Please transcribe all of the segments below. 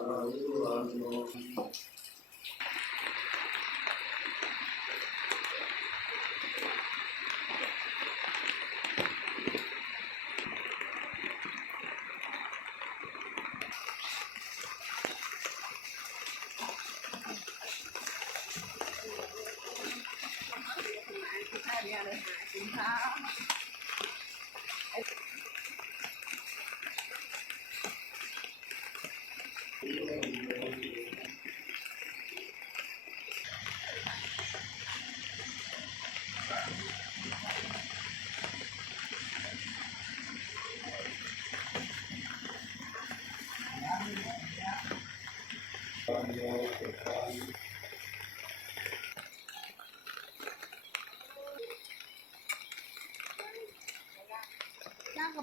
啊，这个啊什么？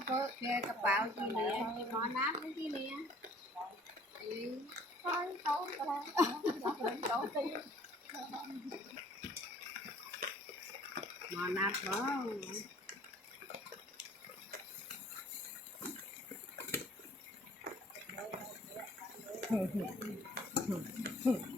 กระเป๋าแกกระเป๋าจีเลี้ยงหมอน้ำไม่จีเลี้ยงใช่เขาอะไรเขาตีหมอน้ำบ้างก็เ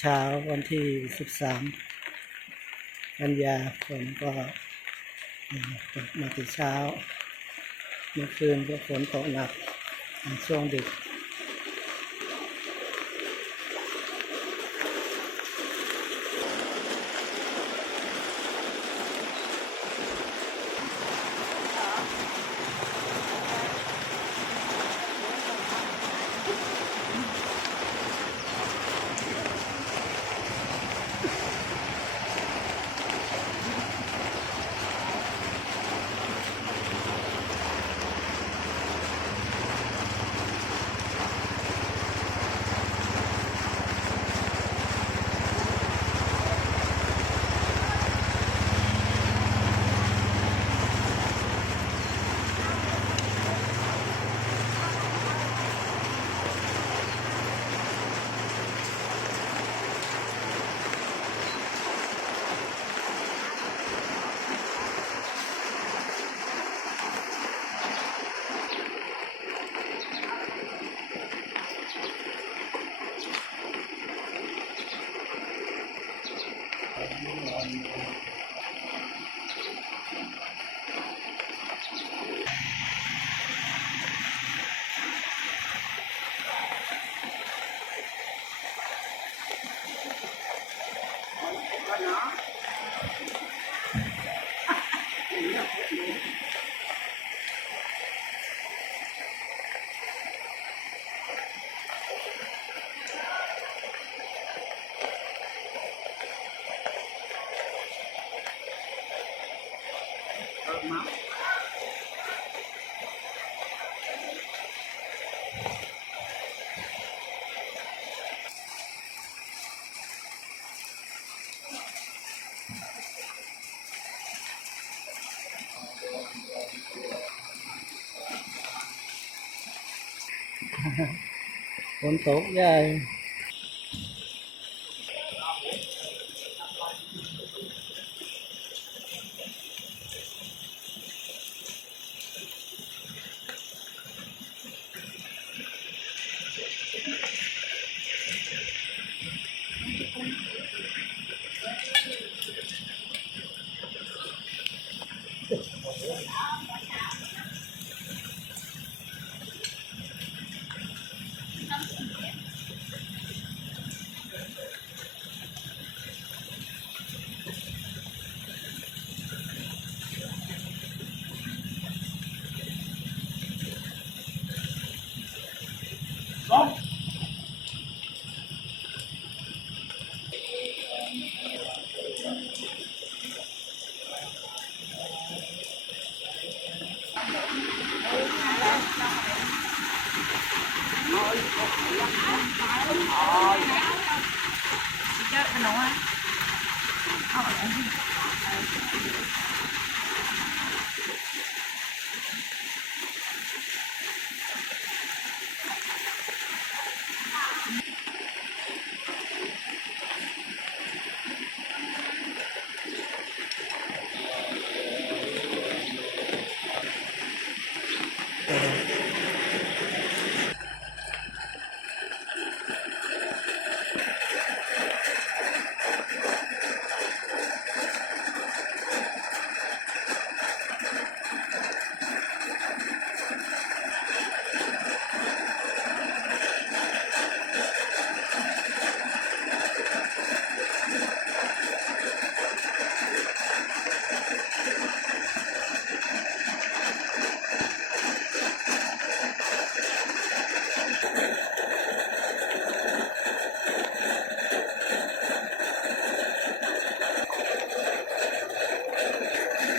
เช้าวันที่สิบสามกันยาฝนก็ตกมาแต่เช้า เมื่อคืนก็ฝนตกหนักในช่วงดึก on. ฝนตก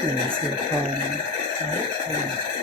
หนึ่งสี่พ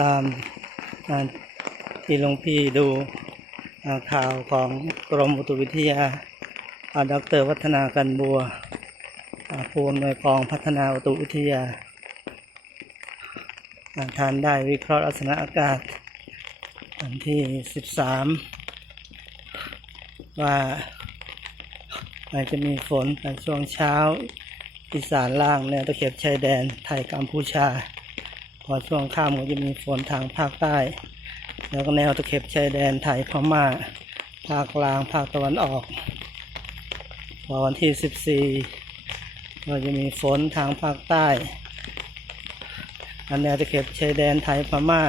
ตามที่หลวงพี่ดูข่าวของกรมอุตุวิทยาดรวัฒนากันบัวผู้อำนวยกองพัฒนาอุตุวิทยาทานได้วิเคราะห์ลักษณะอากาศวันที่ 13 ว่าอาจจะมีฝนในช่วงเช้าอีสานล่างแนวตะเข็บชายแดนไทยกัมพูชา พอช่วงค่ำก็จะมีฝนทางภาคใต้ แล้วก็แนวตะเข็บชายแดนไทยพม่า ภาคกลางภาคตะวันออก พอวันที่ 14 ก็จะมีฝนทางภาคใต้อันแนวตะเข็บชายแดนไทยพม่า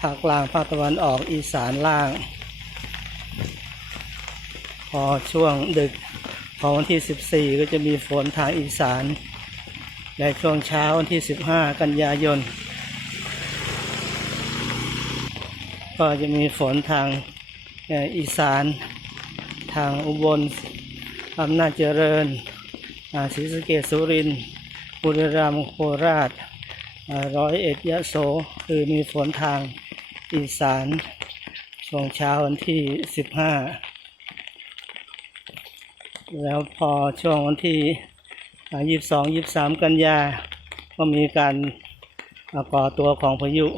ภาคกลางภาคตะวันออกอีสานล่าง พอช่วงดึกพอวันที่ 14 ก็จะมีฝนทางอีสาน ในช่วงเช้าวันที่ 15 กันยายน ก็จะมีฝนทางอีสาน ทางอุบลอำนาจเจริญศรีสะเกษสุรินทร์บุรีรัมย์โคราชร้อยเอ็ดยะโส คือมีฝนทางอีสาน ช่วงเช้าวันที่15แล้วพอช่วงวันที่ยี่สิบสองยี่สามกันยา ก็มีการก่อตัวของพายุ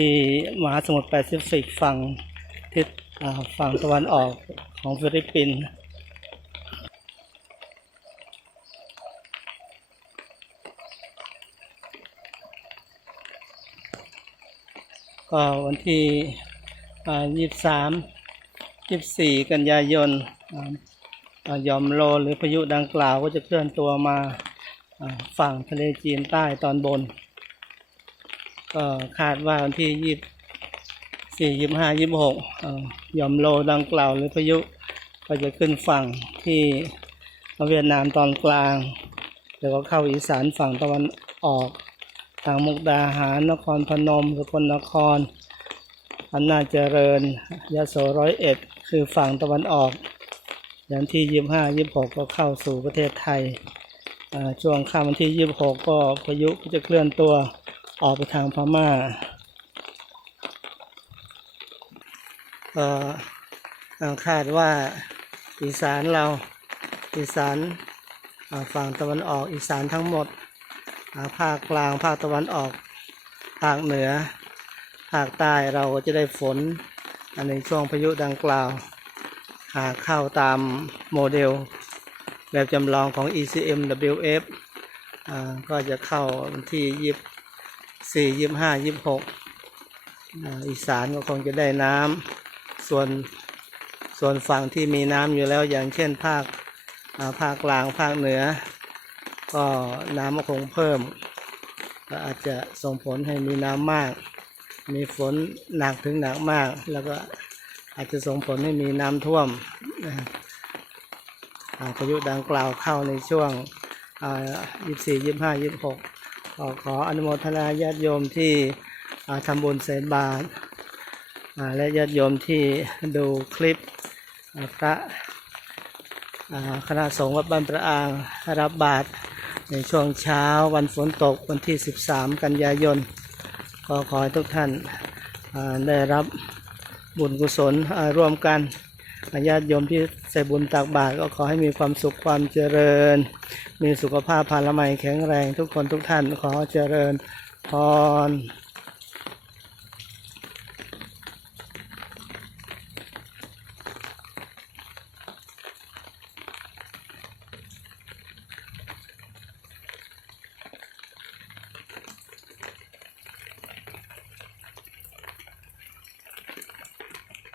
ที่มหาสมุทรแปซิฟิกฝั่งทิศฝั่งตะวันออกของฟิลิปปินส์ก็วันที่ยี่สามยี่สี่กันยายนยอมโลหรือพายุดังกล่าวก็จะเคลื่อนตัวมาฝั่งทะเลจีนใต้ตอนบน ก็คาดว่าวันที่ยี่สี่ยี่ห้ายี่หกยอมโลดังกล่าวหรือพายุก็จะขึ้นฝั่งที่เวียดนามตอนกลาง แล้วก็เข้าอีสานฝั่งตะวันออก ทางมุกดาหาร นครพนมสกลนครอำนาจเจริญยโสร้อยเอ็ดคือฝั่งตะวันออกอย่างที่ยี่ห้ายี่หกก็เข้าสู่ประเทศไทยช่วงค่ำวันที่ยี่หกก็พายุก็จะเคลื่อนตัว ออกไปทางพม่าก็อ่าคาดว่าอีสานเราอีสานฝั่งตะวันออกอีสานทั้งหมดภาคกลางภาคตะวันออก ภาคเหนือ ภาคใต้เราก็จะได้ฝนในช่วงพายุดังกล่าวหากเข้าตามโมเดล แบบจำลองของ ECM WF อก็จะเข้าที่ยี่ สี่ยี่ห้ายี่หกอีสานก็คงจะได้น้ำส่วนส่วนฝั่งที่มีน้ำอยู่แล้วอย่างเช่นภาคภาคกลางภาคเหนือ ก็น้ำก็คงเพิ่ม ก็อาจจะส่งผลให้มีน้ำมาก มีฝนหนักถึงหนักมาก แล้วก็อาจจะส่งผลให้มีน้ำท่วมอาพายุดังกล่าวเข้าในช่วงยี่สี่ยี่ห้ายี่หก ขอขออนุโมทนาญาติโยมที่อาทำบุญเสนบาตรและญาติโยมที่ดูคลิปพระคณะสงฆ์วัดบ้านประอางรับบาตรในช่วงเช้าวันฝนตกวันที่ 13 กันยายน ก็ขอให้ทุกท่านได้รับบุญกุศลร่วมกันญาติโยมที่ใส่บุญตักบาตรก็ขอให้มีความสุขความเจริญ มีสุขภาพพาละไมแข็งแรงทุกคนทุกท่านขอเจริญพร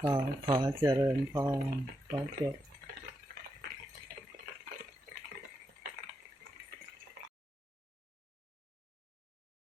ก็ขอเจริญพรขอจบ